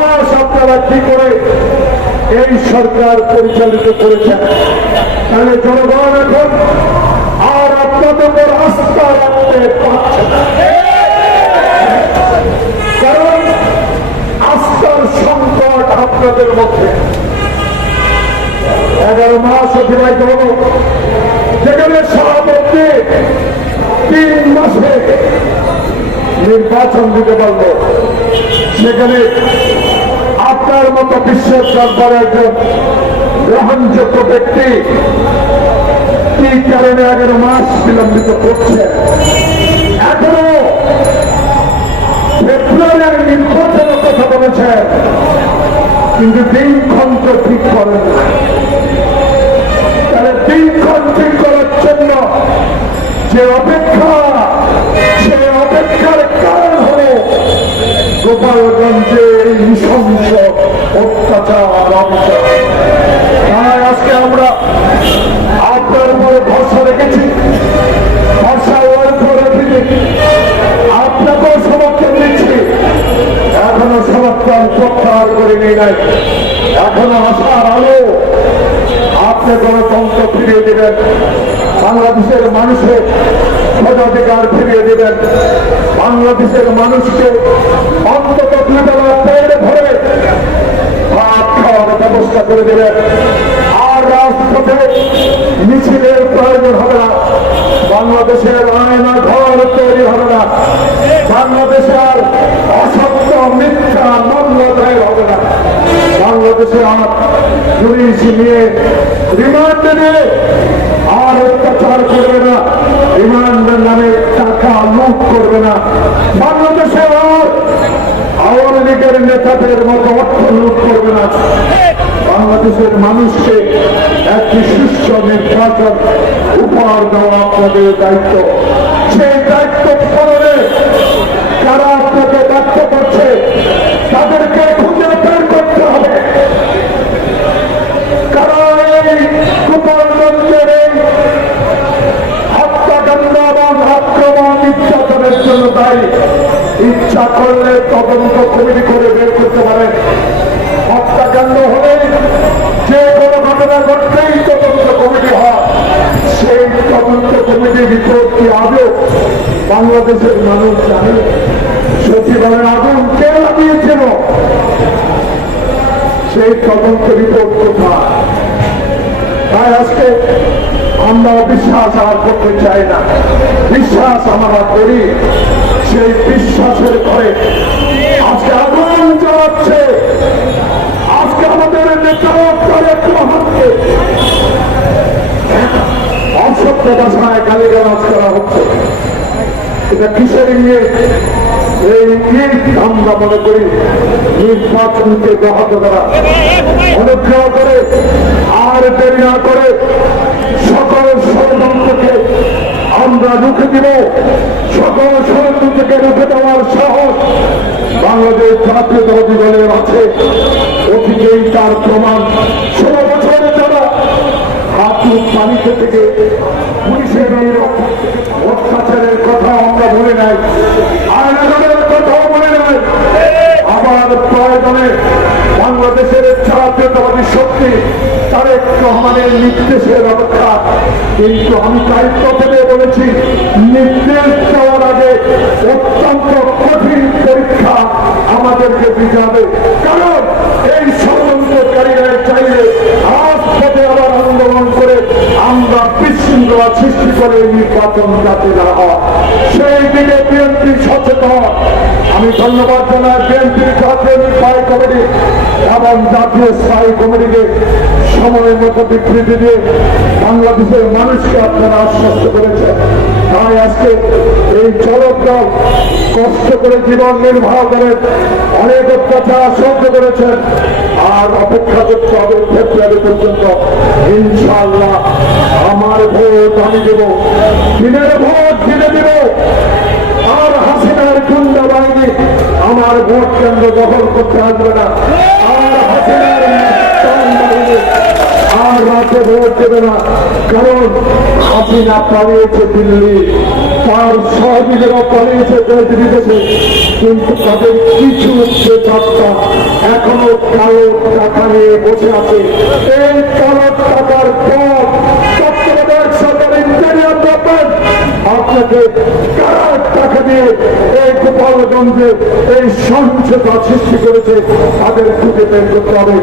মাস আপনারা কি করে এই সরকার পরিচালিত করেছেন তাহলে জনগণ এখন আর আপনাদের আস্থা রাখতে পারছে না। কারণ আস্থার সংকট আপনাদের মধ্যে। এগারো মাস অতিবাহিত হল। যেখানে সভাপতি তিন মাসে নির্বাচন দিতে পারল। সেখানে আপনার মতো বিশ্বের সরকার একজন গ্রহণযোগ্য ব্যক্তি কি কারণে এগারো মাস বিলম্বিত করছে? এখনও ফেব্রুয়ারির নির্বাচনের কথা বলেছে, কিন্তু দিনক্ষণ তো ঠিক করেন ফিরিয়ে দেবেন। বাংলাদেশের মানুষের ভোটাধিকার ফিরিয়ে দেবেন। বাংলাদেশের মানুষকে অন্তত দুবেলা পেট ভরে ভাত খাওয়ার ব্যবস্থা করে দেবেন। আর রাজপথে মিছিলের প্রয়োজন হবে না। বাংলাদেশের আয়না ঘর তৈরি হবে না। বাংলাদেশে আর অসত্য মিথ্যা মামলা হবে না। বাংলাদেশে আর পুলিশ নিয়ে রিমান্ড নিয়ে আর অত্যাচার করবে না। রিমান্ডের নামে টাকা লুট করবে না। বাংলাদেশে আর আওয়ামী লীগের নেতাদের মতো অর্থ লুট করবে না। বাংলাদেশের মানুষকে একটি সুস্থ নির্বাচন উপহার দেওয়া আপনাদের দায়িত্ব। সেই দায়িত্ব ইচ্ছা করলে তদন্ত কমিটি করে বের করতে পারেন হত্যাকাণ্ড হলে যে কোনো ঘটনা ঘটলেই তদন্ত কমিটি হয়। সেই তদন্ত কমিটির রিপোর্ট কি আজও বাংলাদেশের মানুষ জানে? সচিবালয়ের আগুন কে লাগিয়েছিল? সেই তদন্ত রিপোর্ট কোথায়? তাই আজকে আমরা বিশ্বাস আর করতে চাই না। বিশ্বাস আমরা করি, সেই বিশ্বাসের করে আজকে আগুন জ্বালাচ্ছে আজকে আমাদের নেতা রহমানকে অসত্য ভাষায় গালিগালাজ করা হচ্ছে। এটা কিসের নিয়ে আমরা মনে করি নির্বাচনকে ব্যাহত করা। অনুগ্রহ করে আর দেরি না করে সকল ষড়যন্ত্রকে আমরা রুখে দিব। সকল ষড়যন্ত্রকে রুখে দেওয়ার সাহস বাংলাদেশ জাতীয়তাবাদী দলের আছে। অতীতেই তার প্রমাণ। ষোলো বছর যারা হাত পানিতে থেকে পুলিশের অত্যাচারের কথা আমরা বলে নাই। আবার প্রয়োজনে বাংলাদেশের জাতীয়তাবাদী শক্তি তারেক রহমানের নির্দেশের অপেক্ষা কিন্তু আমি দায়িত্ব থেকে বলেছি, নির্দেশ দেওয়ার আগে অত্যন্ত কঠিন পরীক্ষা আমাদেরকে দিতে হবে। কারণ এই ষড়যন্ত্রকারীরা চাইলে রাজপথে আবার আন্দোলন করে আমরা বিশৃঙ্খলা সৃষ্টি করে নির্বাচন যাতে না হয়। সেই দিকে বিএনপি সচেতন আমি ধন্যবাদ জানাই বিএনপির জাতীয় স্থায়ী কমিটি এবং জাতীয় স্থায়ী কমিটিকে সময়ের মতো বিবৃতি দিয়ে বাংলাদেশের মানুষকে আপনারা আশ্বস্ত করেছেন। তাই আজকে এই চলক দল কষ্ট করে জীবন নির্বাহ করেন অনেক অত্যাচার সহ্য করেছেন আর অপেক্ষা করতে হবে ফেব্রুয়ারি পর্যন্ত। ইনশাল্লাহ আমার ভোট আমি দেব। দিনের ভোট দিনে দেব। কারণ পালিয়েছে দিল্লি, তার সহযোগীরা পালিয়েছে কিন্তু তাদের কিছু যাত্রা কালো টাকা নিয়ে বসে আছে। এই কালো টাকার পর আপনাকে এই গোপালগঞ্জে এই সৃষ্টি করেছে, তাদের খুঁজে বের করতে হবে।